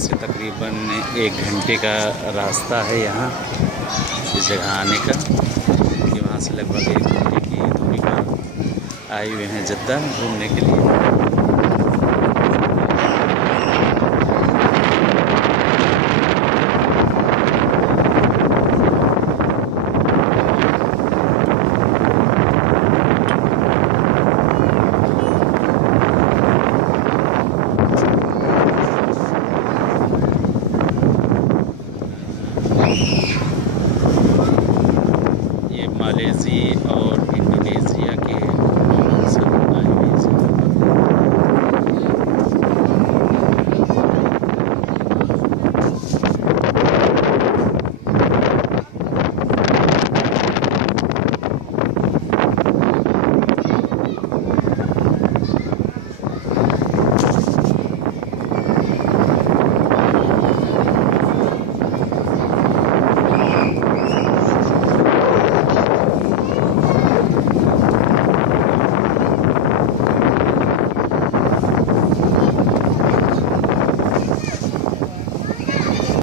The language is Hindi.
से तकरीबन 1 घंटे का रास्ता है यहाँ इस जगह आने का, कि वहाँ से लगभग 1 घंटे की दूरी पर आए हुए हैं जद्दा घूमने के लिए।